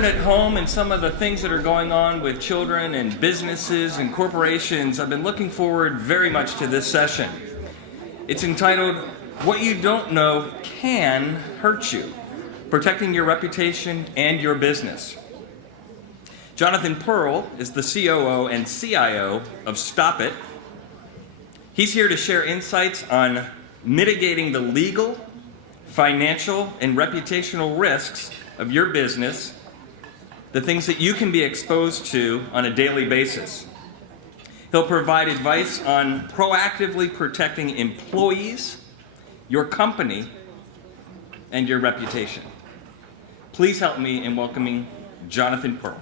children at home and some of the things that are going on with children and businesses and corporations, I've been looking forward very much to this session. It's entitled, What You Don't Know Can Hurt You, Protecting Your Reputation and Your Business. Jonathan Pearl is the COO and CIO of ProStopit. He's here to share insights on mitigating the legal, financial, and reputational risks of your business, the things that you can be exposed to on a daily basis. He'll provide advice on proactively protecting employees, your company, and your reputation. Please help me in welcoming Jonathan Pearl.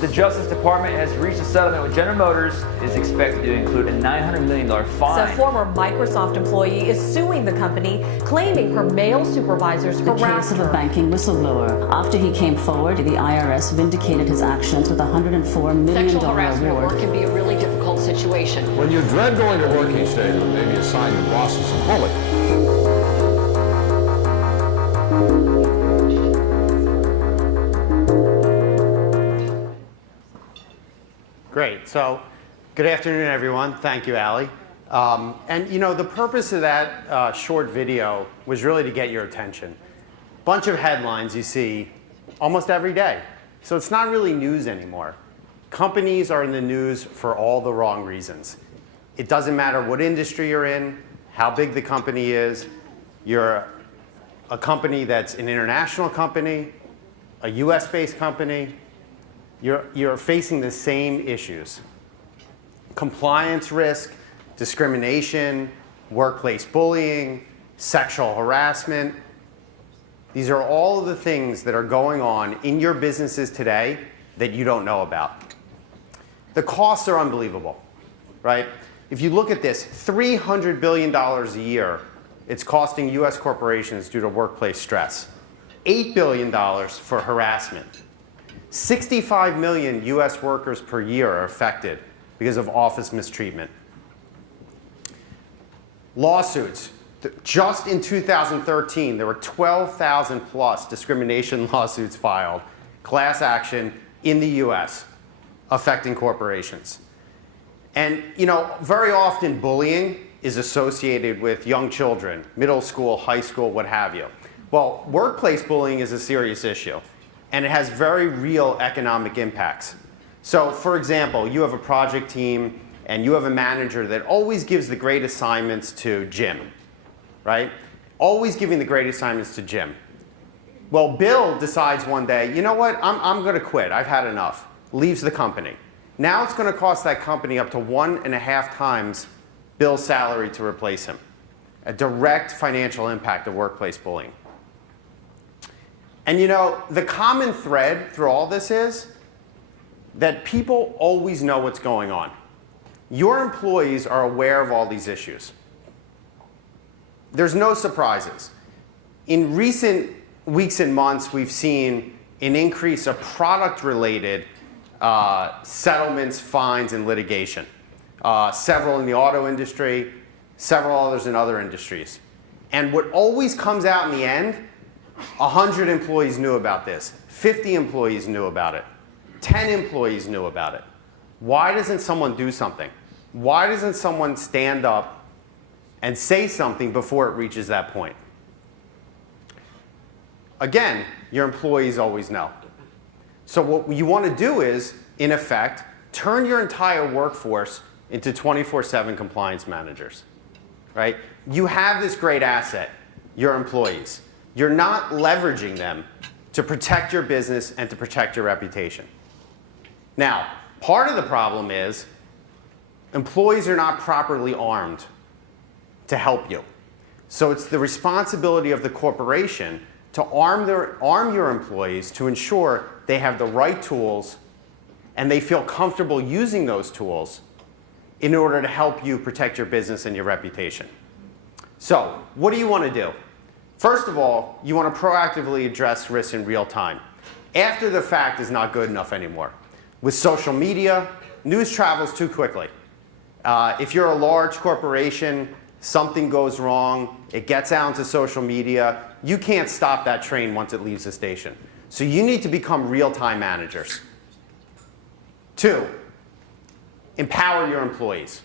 The Justice Department has reached a settlement with General Motors. Is expected to include a $900 million fine. A former Microsoft employee is suing the company, claiming her male supervisors harassed her. The case of a banking whistleblower. After he came forward, the IRS vindicated his actions with a $104 million Sexual harassment award. at work can be a really difficult situation. When you dread going to work each day, then maybe assign your bosses a bullet. Great. So, good afternoon, everyone. Thank you, Allie. And you know, the purpose of that short video was really to get your attention. Bunch of headlines you see almost every day. So it's not really news anymore. Companies are in the news for all the wrong reasons. It doesn't matter what industry you're in, how big the company is. You're a company that's an international company, a US-based company. You're facing the same issues. Compliance risk, discrimination, workplace bullying, sexual harassment. These are all of the things that are going on in your businesses today that you don't know about. The costs are unbelievable, right? If you look at this, $300 billion a year it's costing US corporations due to workplace stress. $8 billion for harassment. 65 million US workers per year are affected because of office mistreatment. Lawsuits. Just in 2013, there were 12,000 plus discrimination lawsuits filed, class action in the US, affecting corporations. And you know, very often bullying is associated with young children, middle school, high school, what have you. Well, workplace bullying is a serious issue. And it has very real economic impacts. So for example, you have a project team and you have a manager that always gives the great assignments to Jim, right? Always giving the great assignments to Jim. Well, Bill decides one day, you know what, I'm gonna quit, I've had enough. Leaves the company. Now it's gonna cost that company up to 1.5 times Bill's salary to replace him. A direct financial impact of workplace bullying. And you know, the common thread through all this is that people always know what's going on. Your employees are aware of all these issues. There's no surprises. In recent weeks and months, we've seen an increase of product-related settlements, fines, and litigation. Several in the auto industry, several others in other industries. And what always comes out in the end, 100 employees knew about this. 50 employees knew about it. 10 employees knew about it. Why doesn't someone do something? Why doesn't someone stand up and say something before it reaches that point? Again, your employees always know. So what you want to do is, in effect, turn your entire workforce into 24/7 compliance managers, right? You have this great asset, your employees. You're not leveraging them to protect your business and to protect your reputation. Now, part of the problem is employees are not properly armed to help you. So it's the responsibility of the corporation to arm your employees to ensure they have the right tools and they feel comfortable using those tools in order to help you protect your business and your reputation. So, what do you want to do? First of all, you want to proactively address risks in real time. After the fact is not good enough anymore. With social media, news travels too quickly. If you're a large corporation, something goes wrong, it gets out into social media, you can't stop that train once it leaves the station. So you need to become real-time managers. 2, empower your employees,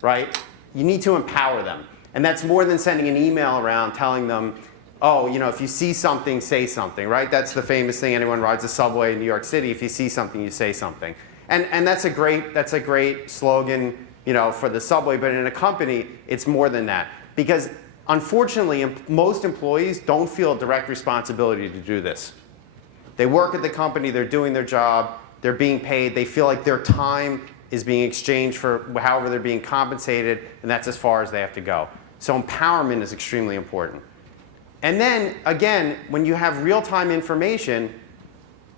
right? You need to empower them. And that's more than sending an email around telling them, oh, you know, if you see something, say something, right? That's the famous thing. Anyone rides a subway in New York City, if you see something, you say something. And that's a great slogan, you know, for the subway, but in a company, it's more than that. Because unfortunately, most employees don't feel a direct responsibility to do this. They work at the company, they're doing their job, they're being paid, they feel like their time is being exchanged for however they're being compensated, and that's as far as they have to go. So empowerment is extremely important. And then, again, when you have real-time information,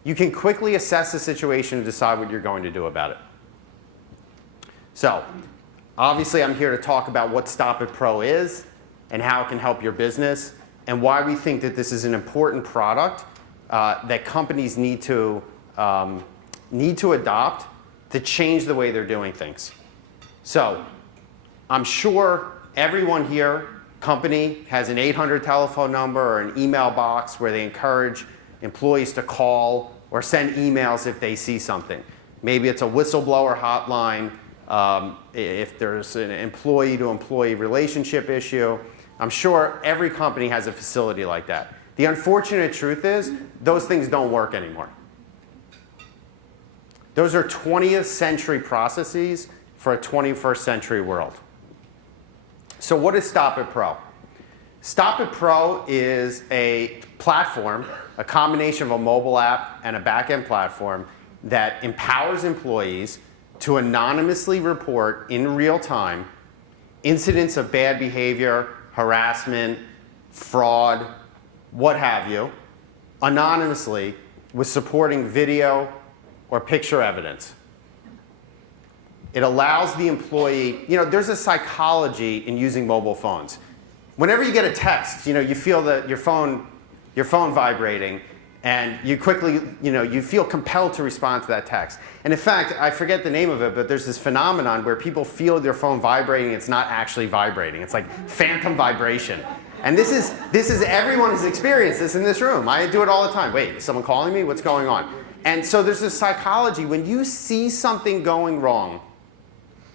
you can quickly assess the situation and decide what you're going to do about it. So, obviously, I'm here to talk about what StopIt Pro is and how it can help your business and why we think that this is an important product that companies need to adopt to change the way they're doing things. So, I'm sure everyone here, company, has an 800 telephone number or an email box where they encourage employees to call or send emails if they see something. Maybe it's a whistleblower hotline, if there's an employee-to-employee relationship issue. I'm sure every company has a facility like that. The unfortunate truth is, those things don't work anymore. Those are 20th century processes for a 21st century world. So what is StopIt Pro? StopIt Pro is a platform, a combination of a mobile app and a back-end platform that empowers employees to anonymously report in real time incidents of bad behavior, harassment, fraud, what have you, anonymously with supporting video or picture evidence. It allows the employee, you know, there's a psychology in using mobile phones. Whenever you get a text, you know, you feel that your phone vibrating, and you quickly, you know, you feel compelled to respond to that text. And in fact, I forget the name of it, but there's this phenomenon where people feel their phone vibrating, it's not actually vibrating. It's like phantom vibration. And this is everyone has experienced this in this room. I do it all the time. Wait, is someone calling me? What's going on? And so there's this psychology. When you see something going wrong,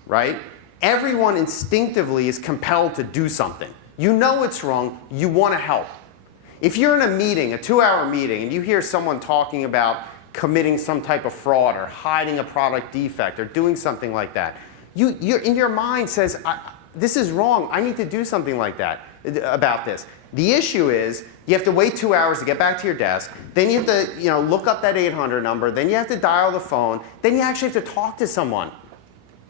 right, everyone instinctively is compelled to do something. You know it's wrong. You want to help. If you're in a meeting, a 2-hour meeting, and you hear someone talking about committing some type of fraud or hiding a product defect or doing something like that, you're in your mind says, this is wrong. I need to do something like that about this. The issue is you have to wait 2 hours to get back to your desk. Then you have to, you know, look up that 800 number. Then you have to dial the phone. Then you actually have to talk to someone,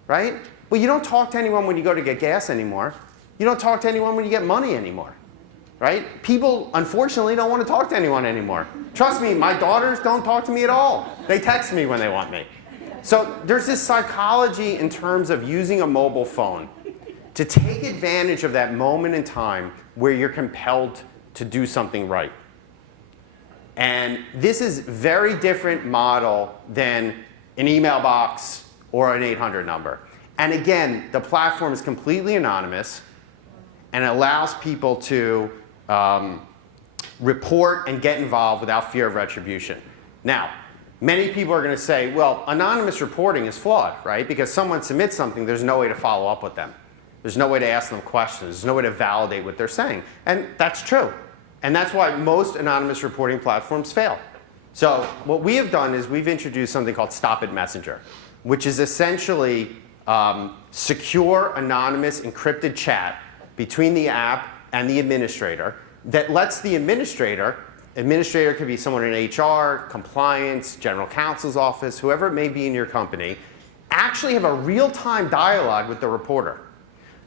right? Well, you don't talk to anyone when you go to get gas anymore. You don't talk to anyone when you get money anymore, right? People, unfortunately, don't want to talk to anyone anymore. Trust me, my daughters don't talk to me at all. They text me when they want me. So there's this psychology in terms of using a mobile phone to take advantage of that moment in time where you're compelled to do something right. And this is a very different model than an email box or an 800 number. And again, the platform is completely anonymous and it allows people to report and get involved without fear of retribution. Now, many people are going to say, well, anonymous reporting is flawed, right? Because someone submits something, there's no way to follow up with them. There's no way to ask them questions. There's no way to validate what they're saying. And that's true. And that's why most anonymous reporting platforms fail. So what we have done is we've introduced something called StopIt Messenger, which is essentially secure, anonymous, encrypted chat between the app and the administrator that lets the administrator could be someone in HR, compliance, general counsel's office, whoever it may be in your company, actually have a real-time dialogue with the reporter.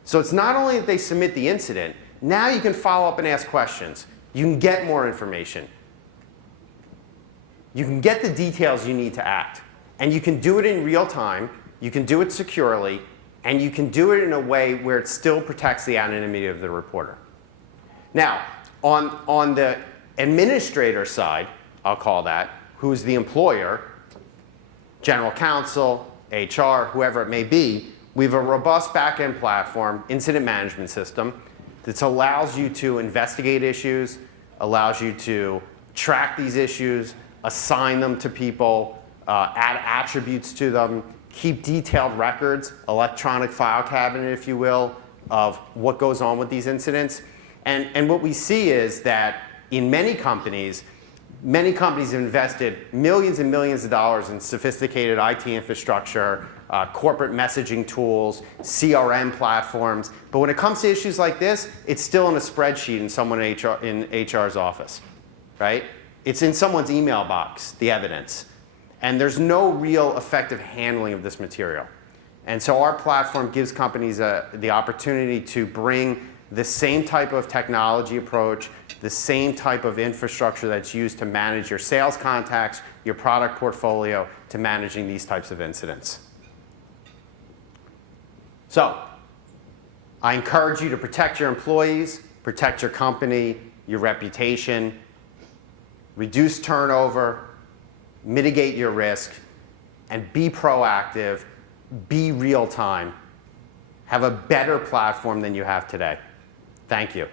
So it's not only that they submit the incident, now you can follow up and ask questions. You can get more information. You can get the details you need to act. And you can do it in real time, you can do it securely, and you can do it in a way where it still protects the anonymity of the reporter. Now, on the administrator side, I'll call that, who's the employer, general counsel, HR, whoever it may be, We have a robust back-end platform, incident management system, that allows you to investigate issues, allows you to track these issues, assign them to people, add attributes to them, keep detailed records, electronic file cabinet, if you will, of what goes on with these incidents. And what we see is that in many companies have invested millions and millions of dollars in sophisticated IT infrastructure, corporate messaging tools, CRM platforms. But when it comes to issues like this, it's still in a spreadsheet in someone in HR's office, right? It's in someone's email box, the evidence. And there's no real effective handling of this material. And so our platform gives companies the opportunity to bring the same type of technology approach, the same type of infrastructure that's used to manage your sales contacts, your product portfolio, to managing these types of incidents. So I encourage you to protect your employees, protect your company, your reputation, reduce turnover, mitigate your risk, and be proactive, be real time. Have a better platform than you have today. Thank you.